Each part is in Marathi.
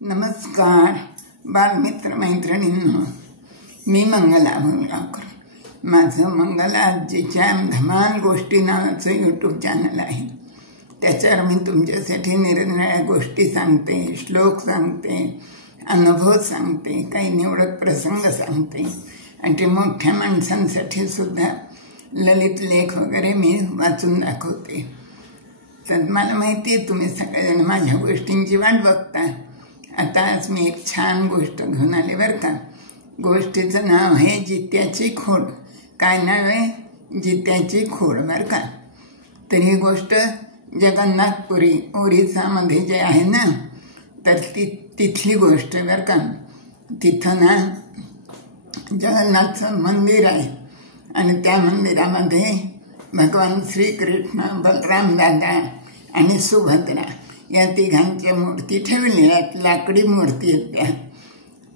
नमस्कार बालमित्र मैत्रिणींनो, मी मंगला भोंगळकर. माझं मंगला आजीच्या धमाल गोष्टी नावाचं यूट्यूब चॅनल आहे. त्याच्यावर मी तुमच्यासाठी निरनिराळ्या गोष्टी सांगते, श्लोक सांगते, अनुभव सांगते, काही निवडक प्रसंग सांगते आणि ते मोठ्या माणसांसाठी सुद्धा ललित लेख वगैरे मी वाचून दाखवते. तर मला माहिती आहे तुम्ही सगळेजण माझ्या गोष्टींची वाट बघता. आता आज मी एक छान गोष्ट घेऊन आले बरं का. गोष्टीचं नाव आहे जित्याची खोड. काय नाव आहे? जित्याची खोड बरं का. तर ही गोष्ट जगन्नाथपुरी ओरिसामध्ये जे आहे ना, तर तिथली गोष्ट बरं का. तिथं ना जगन्नाथचं मंदिर आहे आणि त्या मंदिरामध्ये भगवान श्रीकृष्ण, बलराम दादा आणि सुभद्रा या तिघांच्या मूर्ती ठेवलेल्या आहेत. लाकडी मूर्ती आहेत त्या.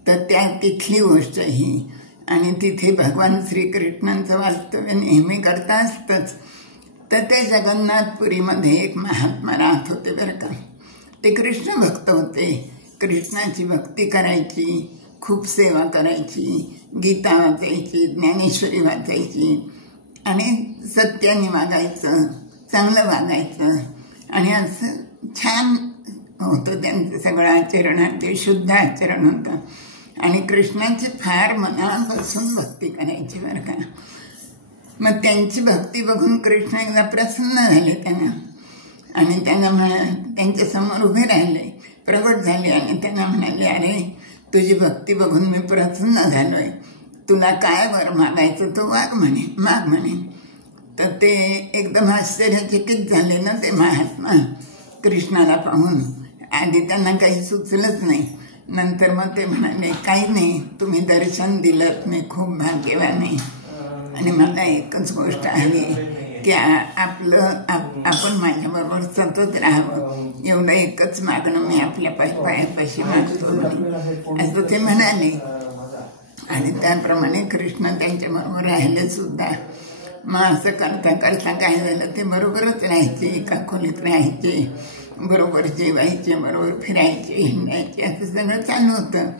तर त्या तिथली गोष्ट ही. आणि तिथे भगवान श्रीकृष्णांचं वास्तव्य नेहमी करता असतंच. तर ते जगन्नाथपुरीमध्ये एक महात्मा राहत होते बरं का. ते कृष्ण भक्त होते. कृष्णाची भक्ती करायची, खूप सेवा करायची, गीता वाचायची, ज्ञानेश्वरी वाचायची आणि सत्याने वागायचं, चांगलं वागायचं आणि असं छान होतं त्यांचं सगळं आचरण. ते शुद्ध आचरण होतं आणि कृष्णाची फार मनापासून भक्ती करायची बरं का. मग त्यांची भक्ती बघून कृष्ण एकदा प्रसन्न झाले त्यांना आणि त्यांना त्यांच्यासमोर उभे राहिले, प्रगट झाले आणि त्यांना म्हणाले, अरे तुझी भक्ती बघून मी प्रसन्न झालोय, तुला काय बरं मागायचं तो माग म्हणे. तर ते एकदम आश्चर्यचकित झाले ना ते महात्मा कृष्णाला पाहून. आधी त्यांना काही सुचलंच नाही. नंतर मग ते म्हणाले, काही नाही, तुम्ही दर्शन दिलं, मी खूप भाग्यवान आहे आणि मला एकच गोष्ट हवी की आपण माझ्याबरोबर सतत राहावं, एवढं एकच मागणं मी आपल्या पायापाशी मागतो असं ते म्हणाले. आणि त्याप्रमाणे कृष्ण त्यांच्याबरोबर राहिले सुद्धा. मग असं करता करता काय झालं, ते बरोबरच राहायचे, एका खोलीत राहायचे, बरोबर जेवायचे, बरोबर फिरायचे, हिंडायचे, असं सगळं चालू होतं.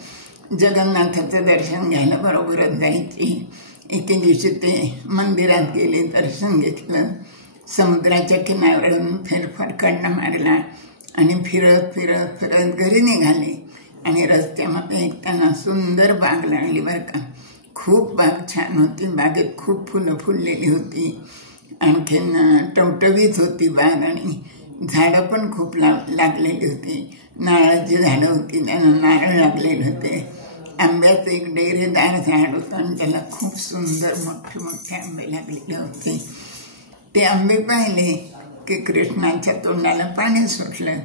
जगन्नाथाचं दर्शन घ्यायला बरोबरच जायचे. एके दिवशी ते मंदिरात गेले, दर्शन घेतलं, समुद्राच्या किनाऱ्यावरून फेरफटका मारला आणि फिरत फिरत फिरत घरी निघाले. आणि रस्त्यामध्ये एक त्यांना सुंदर बाग लागली बरं का. खूप बाग छान होती. बागेत खूप फुलं फुललेली होती. आणखीन टवटवीत होती बाग आणि झाडं पण खूप लागलेली होती. नारळाची झाडं होती, त्यांना नारळ लागलेले होते. आंब्याचं एक डेरेदार झाड होतं आणि त्याला खूप सुंदर मोठे मोठे आंबे लागलेले होते. ते आंबे पाहिले की कृष्णाच्या तोंडाला पाणी सुटलं.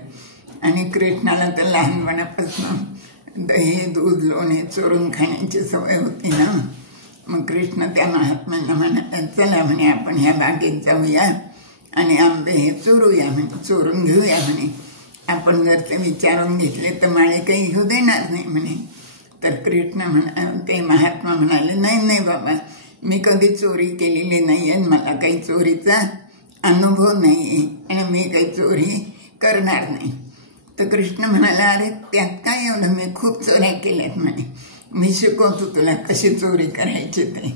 आणि कृष्णाला तर लहानपणापासून दही, दूध, लोणी चोरून खाण्याची सवय होती ना. मग कृष्ण त्या महात्म्यांना म्हणा, चला म्हणे आपण ह्या बागेत जाऊया आणि आंबे हे चोरूया म्हणे, चोरून घेऊया म्हणे. आपण जर ते विचारून घेतले तर माळे काही घेऊ देणार नाही म्हणे. तर कृष्ण ते महात्मा म्हणाले, नाही बाबा, मी कधी चोरी केलेली नाही आहे, मला काही चोरीचा अनुभव नाही आहे आणि मी काही चोरी करणार नाही. तर कृष्ण म्हणाला, अरे त्यात काय एवढं, मी खूप चोऱ्या केल्यात म्हणे, मी शिकवतो तुला कशी चोरी करायची ते.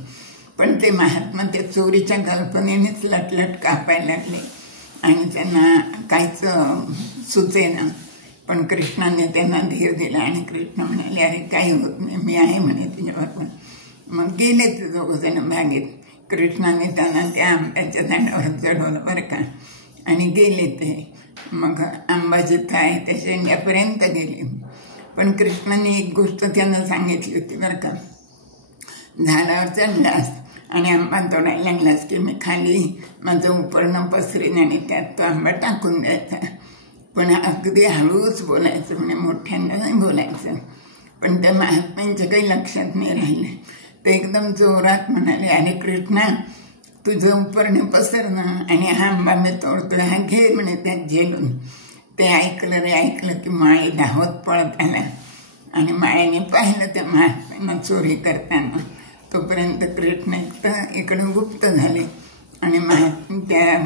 पण ते महात्मा त्या चोरीच्या कल्पनेनेच लटलट कापायला लागले आणि त्यांना काहीच सुचेना. पण कृष्णाने त्यांना धीर दिला आणि कृष्ण म्हणाले, अरे काही होत नाही, मी आहे म्हणे तुझ्याबरोबर. मग गेले ते दोघंजण बागेत. कृष्णाने त्यांना त्या आंब्याच्या झाडावर चढवलं बरं का आणि गेले ते. मग आंबा जिथं आहे त्या शेंड्यापर्यंत गेले. पण कृष्णाने एक गोष्ट त्यांना सांगितली होती बरं का. झाडावर चढलास आणि आंबा तोडायला लागलास की मी खाली माझं उपरणं पसरीन आणि त्यात तो आंबा टाकून द्यायचा. पण अगदी हळूच बोलायचं, म्हणजे मोठ्यांना नाही बोलायचं. पण त्या महात्म्यांच्या काही लक्षात नाही राहिलं. ते एकदम जोरात म्हणाले, अरे कृष्णा, तुझं उपरणे पसरणं आणि हा आंबा मी तोडतोय, हा घे म्हणे त्यात झेलून. ते ऐकलं की माळी धावत पळत आला आणि माळीने पाहिलं त्या महात्म्यांना चोरी करताना. तोपर्यंत कृष्ण इकडे गुप्त झाले आणि त्या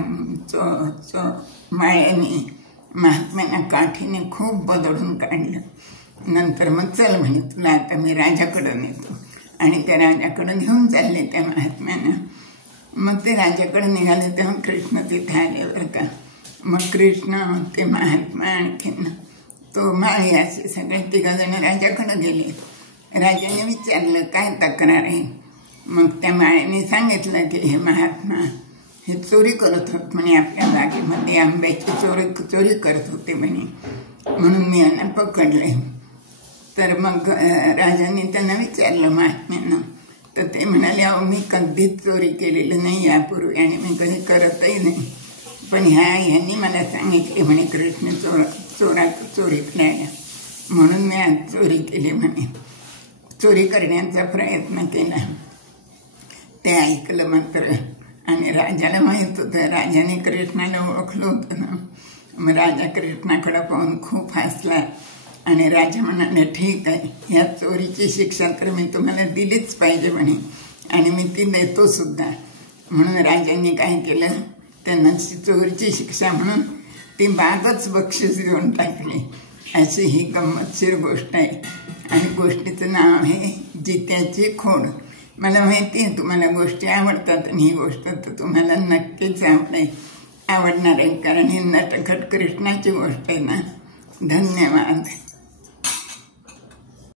माळ्याने महात्म्यांना काठीने खूप बदडून काढलं नंतर मग चल म्हणे, तुला आता मी राजाकडं नेतो. आणि त्या राजाकडं घेऊन चालले त्या महात्म्यानं. मग ते राजाकडे निघाले तेव्हा कृष्ण तिथे आले बरं का. मग कृष्ण, ते महात्मा, आणखीन तो माळी, असे सगळे 3 जण राजाकडे गेले. राजाने विचारलं काय तक्रार आहे. मग त्या माळीने सांगितलं की हे महात्मा हे चोरी करत होत म्हणे, आपल्या बागेमध्ये आंब्याची चोरी करत होते म्हणे, म्हणून मी यांना पकडले. तर मग राजाने त्यांना विचारलं महात्म्यानं, तर ते म्हणाले अहो मी कधीच चोरी केलेली नाही यापूर्वी आणि मी कधी करतही नाही, पण ह्यांनी मला सांगितले म्हणे कृष्ण चोरी करायला, म्हणून मी आज चोरी केली म्हणे. चोरी करण्याचा प्रयत्न केला. ते ऐकलं मात्र. आणि राजाला माहीत होतं, राजाने कृष्णाला ओळखलं होतं ना. मग राजा कृष्णाकडे पाहून खूप हसला आणि राजा म्हणाले ठीक आहे, ह्या चोरीची शिक्षा तर मी तुम्हाला दिलीच पाहिजे म्हणे, आणि मी ती देतो सुद्धा. म्हणून राजांनी काय केलं, त्यांना चोरीची शिक्षा म्हणून ती बागच बक्षीस देऊन टाकली. अशी ही गंमतशीर गोष्ट आहे. आणि गोष्टीचं नाव आहे जित्याची खोड. मला माहिती आहे तुम्हाला गोष्टी आवडतात आणि ही गोष्ट तर तुम्हाला नक्कीच आवडणार आहे, कारण ही नटखट कृष्णाची गोष्ट आहे ना. धन्यवाद.